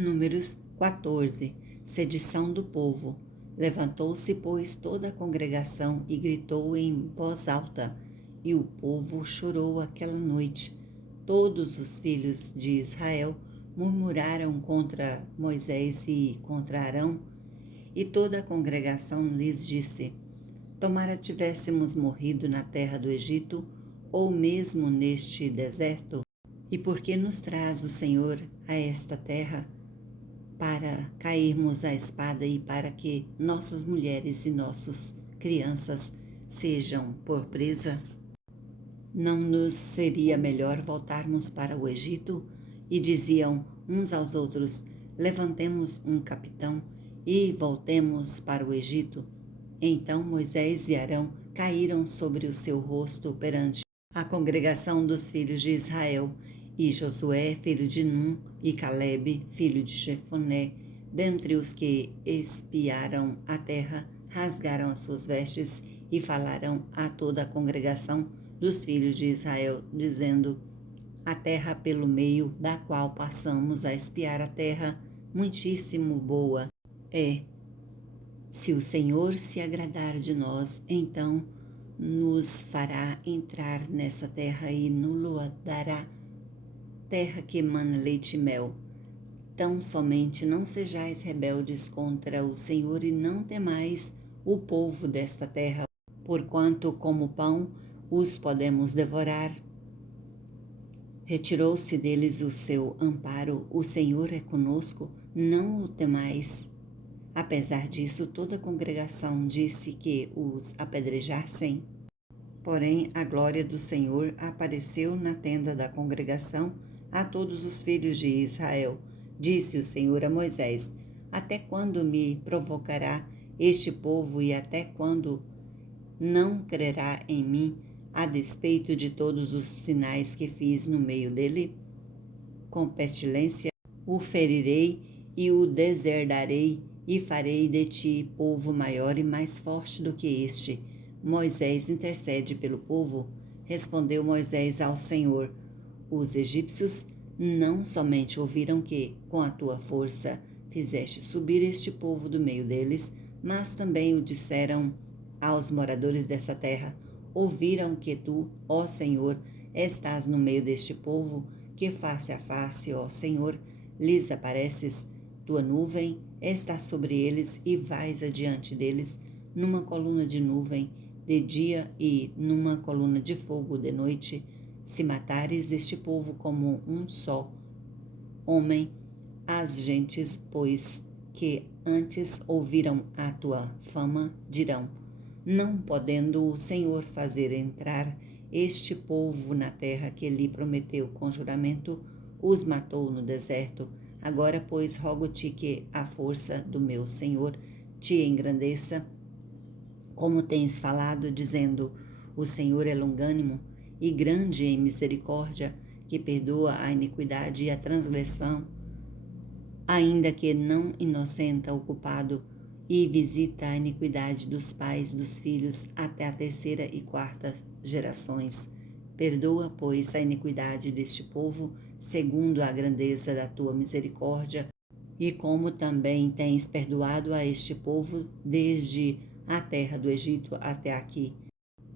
Números 14. Sedição do povo. Levantou-se, pois, toda a congregação e gritou em voz alta, e o povo chorou aquela noite. Todos os filhos de Israel murmuraram contra Moisés e contra Arão, e toda a congregação lhes disse: Tomara tivéssemos morrido na terra do Egito, ou mesmo neste deserto. E por que nos traz o Senhor a esta terra, para cairmos à espada e para que nossas mulheres e nossas crianças sejam por presa? Não nos seria melhor voltarmos para o Egito? E diziam uns aos outros: Levantemos um capitão e voltemos para o Egito. Então Moisés e Arão caíram sobre o seu rosto perante a congregação dos filhos de Israel, e Josué, filho de Num, e Calebe, filho de Jefoné, dentre os que espiaram a terra, rasgaram as suas vestes e falaram a toda a congregação dos filhos de Israel, dizendo: A terra pelo meio da qual passamos a espiar a terra, muitíssimo boa é. Se o Senhor se agradar de nós, então nos fará entrar nessa terra e nos dará terra que emana leite e mel. Tão somente não sejais rebeldes contra o Senhor e não temais o povo desta terra, porquanto como pão os podemos devorar. Retirou-se deles o seu amparo, o Senhor é conosco, não o temais. Apesar disso, toda a congregação disse que os apedrejassem. Porém, a glória do Senhor apareceu na tenda da congregação a todos os filhos de Israel. Disse o Senhor a Moisés: Até quando me provocará este povo e até quando não crerá em mim, a despeito de todos os sinais que fiz no meio dele? Com pestilência o ferirei e o deserdarei, e farei de ti povo maior e mais forte do que este. Moisés intercede pelo povo. Respondeu Moisés ao Senhor: Os egípcios não somente ouviram que, com a tua força, fizeste subir este povo do meio deles, mas também o disseram aos moradores dessa terra: Ouviram que tu, ó Senhor, estás no meio deste povo, que face a face, ó Senhor, lhes apareces. Tua nuvem está sobre eles e vais adiante deles, numa coluna de nuvem de dia e numa coluna de fogo de noite. Se matares este povo como um só homem, as gentes, pois, que antes ouviram a tua fama, dirão: Não podendo o Senhor fazer entrar este povo na terra que lhe prometeu com juramento, os matou no deserto. Agora, pois, rogo-te que a força do meu Senhor te engrandeça, como tens falado, dizendo: O Senhor é longânimo e grande em misericórdia, que perdoa a iniquidade e a transgressão, ainda que não inocenta o culpado, e visita a iniquidade dos pais dos filhos até a terceira e quarta gerações. Perdoa, pois, a iniquidade deste povo, segundo a grandeza da tua misericórdia, e como também tens perdoado a este povo desde a terra do Egito até aqui.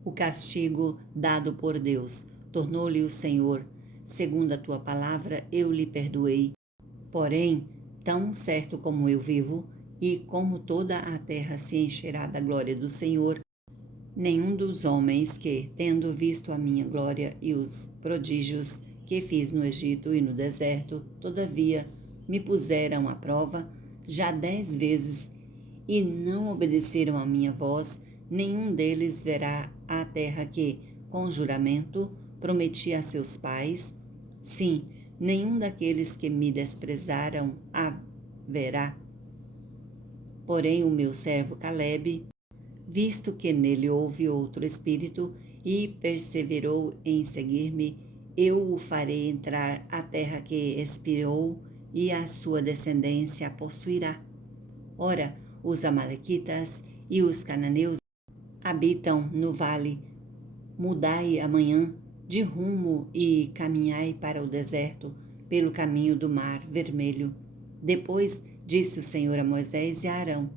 O castigo dado por Deus tornou-lhe o Senhor: segundo a tua palavra eu lhe perdoei. Porém, tão certo como eu vivo, e como toda a terra se encherá da glória do Senhor, nenhum dos homens que, tendo visto a minha glória e os prodígios que fiz no Egito e no deserto, todavia me puseram à prova já 10 vezes e não obedeceram à minha voz, nenhum deles verá a terra que, com juramento, prometi a seus pais. Sim, nenhum daqueles que me desprezaram a verá. Porém, o meu servo Calebe, visto que nele houve outro espírito e perseverou em seguir-me, eu o farei entrar à terra que expirou e a sua descendência a possuirá. Ora, os amalequitas e os cananeus habitam no vale. Mudai amanhã de rumo e caminhai para o deserto, pelo caminho do mar vermelho. Depois disse o Senhor a Moisés e a Arão: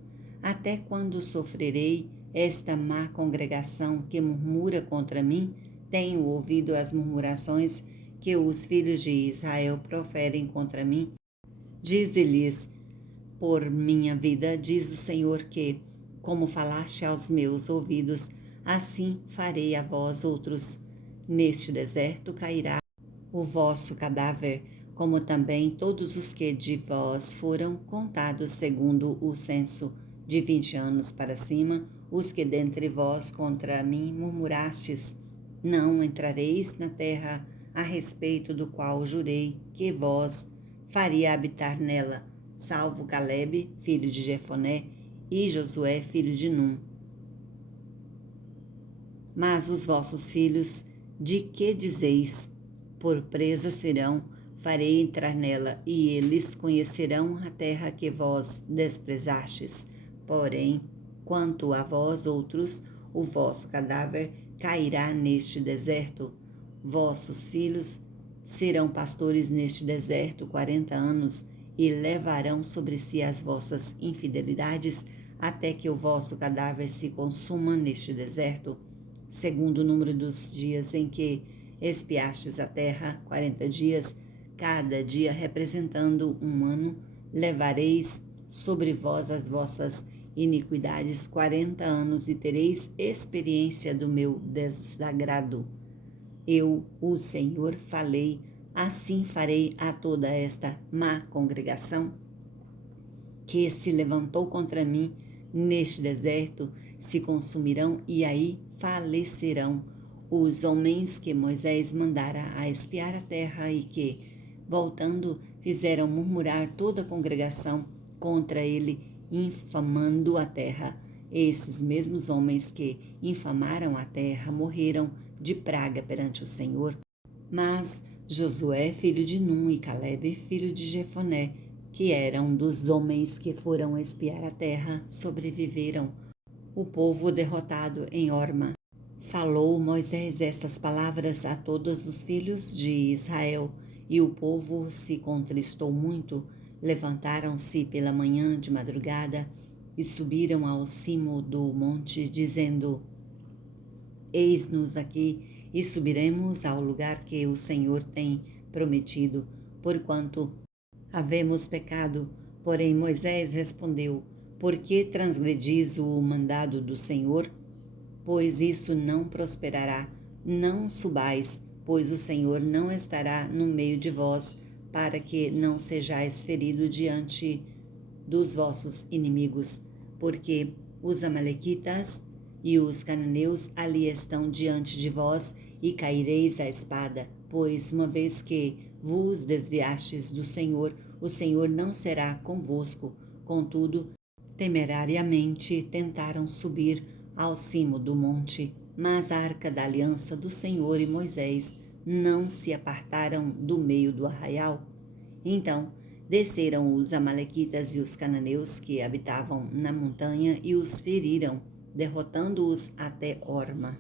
Até quando sofrerei esta má congregação que murmura contra mim? Tenho ouvido as murmurações que os filhos de Israel proferem contra mim. Dize-lhes: Por minha vida, diz o Senhor, que, como falaste aos meus ouvidos, assim farei a vós outros. Neste deserto cairá o vosso cadáver, como também todos os que de vós foram contados segundo o censo, de 20 anos para cima, os que dentre vós contra mim murmurastes. Não entrareis na terra a respeito do qual jurei que vós faria habitar nela, salvo Calebe, filho de Jefoné, e Josué, filho de Num. Mas os vossos filhos, de que dizeis? Por presa serão, farei entrar nela, e eles conhecerão a terra que vós desprezastes. Porém, quanto a vós outros, o vosso cadáver cairá neste deserto. Vossos filhos serão pastores neste deserto 40 anos, e levarão sobre si as vossas infidelidades, até que o vosso cadáver se consuma neste deserto. Segundo o número dos dias em que espiastes a terra, 40 dias, cada dia representando um ano, levareis sobre vós as vossas iniquidades 40 anos e tereis experiência do meu desagrado. Eu, o Senhor, falei, assim farei a toda esta má congregação que se levantou contra mim neste deserto, se consumirão e aí falecerão os homens que Moisés mandara a espiar a terra e que, voltando, fizeram murmurar toda a congregação contra ele, infamando a terra. Esses mesmos homens que infamaram a terra morreram de praga perante o Senhor. Mas Josué, filho de Num, e Calebe, filho de Jefoné, que eram dos homens que foram espiar a terra, sobreviveram. O povo derrotado em Horma. Falou Moisés estas palavras a todos os filhos de Israel, e o povo se contristou muito. Levantaram-se pela manhã de madrugada e subiram ao cimo do monte, dizendo: Eis-nos aqui, e subiremos ao lugar que o Senhor tem prometido, porquanto havemos pecado. Porém Moisés respondeu: Por que transgredis o mandado do Senhor? Pois isso não prosperará. Não subais, pois o Senhor não estará no meio de vós, para que não sejais ferido diante dos vossos inimigos, porque os amalequitas e os cananeus ali estão diante de vós, e caireis à espada, pois uma vez que vos desviastes do Senhor, o Senhor não será convosco. Contudo, temerariamente tentaram subir ao cimo do monte, mas a arca da aliança do Senhor e Moisés não se apartaram do meio do arraial. Então desceram os amalequitas e os cananeus que habitavam na montanha e os feriram, derrotando-os até Horma.